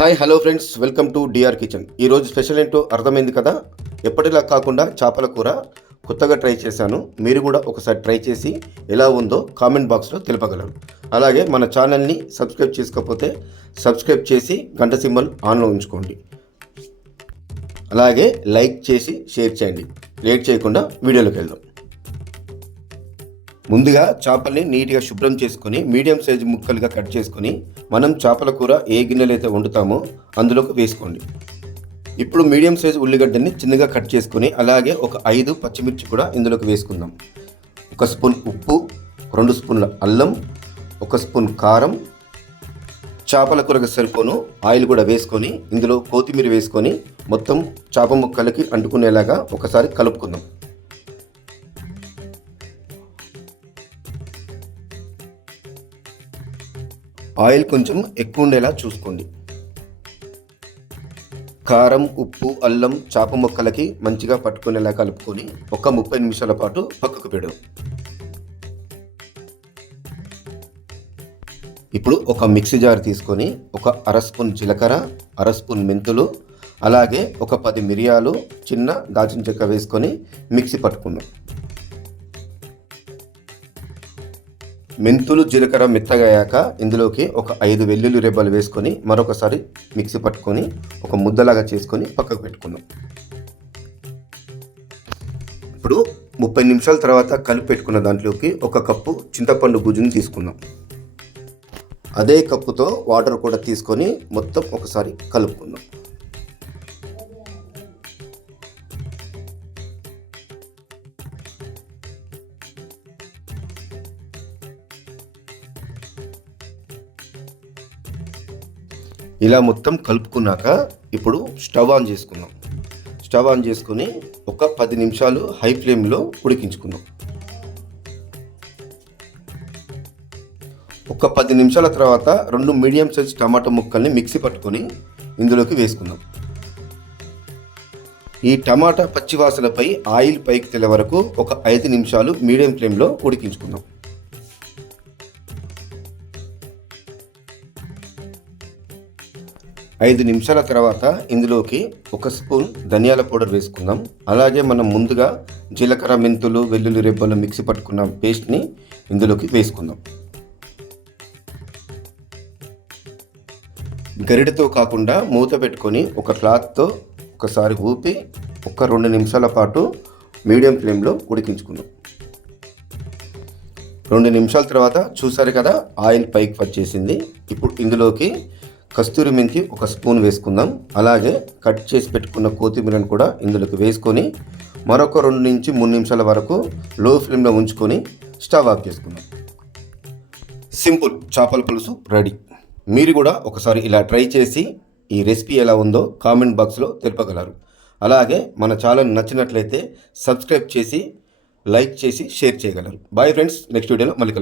Hi hello friends, welcome to DR kitchen. ఈరోజు special ఏంటో అర్థమైంది కదా. ఎప్పటిలా కాకుండా చేపల కూర కొత్తగా ట్రై చేశాను. మీరు కూడా ఒకసారి ట్రై చేసి ఎలా ఉందో కామెంట్ బాక్స్లో తెలుపగలరు. అలాగే మన ఛానల్ని సబ్స్క్రైబ్ చేసుకోకపోతే సబ్స్క్రైబ్ చేసి గంట సింబల్ ఆన్లో ఉంచుకోండి. అలాగే లైక్ చేసి షేర్ చేయండి. లేట్ చేయకుండా వీడియోలోకి వెళ్దాం. ముందుగా చేపల్ని నీట్గా శుభ్రం చేసుకొని మీడియం సైజు ముక్కలుగా కట్ చేసుకొని మనం చేపల కూర ఏ గిన్నెలు అయితే వండుతామో అందులోకి వేసుకోండి. ఇప్పుడు మీడియం సైజు ఉల్లిగడ్డని చిన్నగా కట్ చేసుకొని అలాగే ఒక 5 పచ్చిమిర్చి కూడా ఇందులోకి వేసుకుందాం. 1 స్పూన్ ఉప్పు, 2 స్పూన్ల అల్లం, 1 స్పూన్ కారం, చేపల కూరకు సరిపోను ఆయిల్ కూడా వేసుకొని ఇందులో కొత్తిమీర వేసుకొని మొత్తం చేప ముక్కలకి అంటుకునేలాగా ఒకసారి కలుపుకుందాం. ఆయిల్ కొంచెం ఎక్కువ ఉండేలా చూసుకోండి. కారం, ఉప్పు, అల్లం చేప ముక్కలకి మంచిగా పట్టుకునేలా కలుపుకొని ఒక 30 నిమిషాల పాటు పక్కకు పెడదాం. ఇప్పుడు ఒక మిక్సీ జార్ తీసుకొని ఒక 1/2 స్పూన్ జీలకర్ర, 1/2 స్పూన్ మెంతులు, అలాగే ఒక 10 మిరియాలు, చిన్న దాల్చిన చెక్క వేసుకొని మిక్సీ పట్టుకుందాం. మెంతులు, జీలకర్ర మెత్తగా అయ్యాక ఇందులోకి ఒక 5 వెల్లుల్లి రెబ్బలు వేసుకొని మరొకసారి మిక్సీ పట్టుకొని ఒక ముద్దలాగా చేసుకొని పక్కకు పెట్టుకుందాం. ఇప్పుడు 30 నిమిషాల తర్వాత కలిపి పెట్టుకున్న దాంట్లోకి 1 కప్పు చింతపండు గుజ్జుని తీసుకుందాం. అదే కప్పుతో వాటర్ కూడా తీసుకొని మొత్తం ఒకసారి కలుపుకుందాం. ఇలా మొత్తం కలుపుకున్నాక ఇప్పుడు స్టవ్ ఆన్ చేసుకుందాం. స్టవ్ ఆన్ చేసుకొని ఒక 10 నిమిషాలు హై ఫ్లేమ్లో ఉడికించుకుందాం. ఒక 10 నిమిషాల తర్వాత 2 మీడియం సైజ్ టమాటా ముక్కల్ని మిక్సీ పట్టుకొని ఇందులోకి వేసుకుందాం. ఈ టమాటా పచ్చివాసనపై ఆయిల్ పైకి తేలే వరకు ఒక 5 నిమిషాలు మీడియం ఫ్లేమ్లో ఉడికించుకుందాం. 5 నిమిషాల తర్వాత ఇందులోకి 1 స్పూన్ ధనియాల పౌడర్ వేసుకుందాం. అలాగే మనం ముందుగా జీలకర్ర, మెంతులు, వెల్లుల్లి రెబ్బలు మిక్సీ పట్టుకున్న పేస్ట్ని ఇందులోకి వేసుకుందాం. గరిటెతో కాకుండా మూత పెట్టుకొని ఒక క్లాత్తో ఒకసారి ఊపి ఒక 2 నిమిషాల పాటు మీడియం ఫ్లేమ్లో ఉడికించుకుందాం. 2 నిమిషాల తర్వాత చూసారు కదా, ఆయిల్ పైకి వచ్చేసింది. ఇప్పుడు ఇందులోకి కస్తూరి మెంతి 1 స్పూన్ వేసుకుందాం. అలాగే కట్ చేసి పెట్టుకున్న కొత్తిమీరను కూడా ఇందులోకి వేసుకొని మరొక 2 నుంచి 3 నిమిషాల వరకు లో ఫ్లేమ్లో ఉంచుకొని స్టవ్ ఆఫ్ చేసుకుందాం. సింపుల్ చేపల పులుసు రెడీ. మీరు కూడా ఒకసారి ఇలా ట్రై చేసి ఈ రెసిపీ ఎలా ఉందో కామెంట్ బాక్స్లో తెలుపగలరు. అలాగే మన ఛానల్ నచ్చినట్లయితే సబ్స్క్రైబ్ చేసి లైక్ చేసి షేర్ చేయగలరు. బాయ్ ఫ్రెండ్స్, నెక్స్ట్ వీడియోలో మళ్ళీ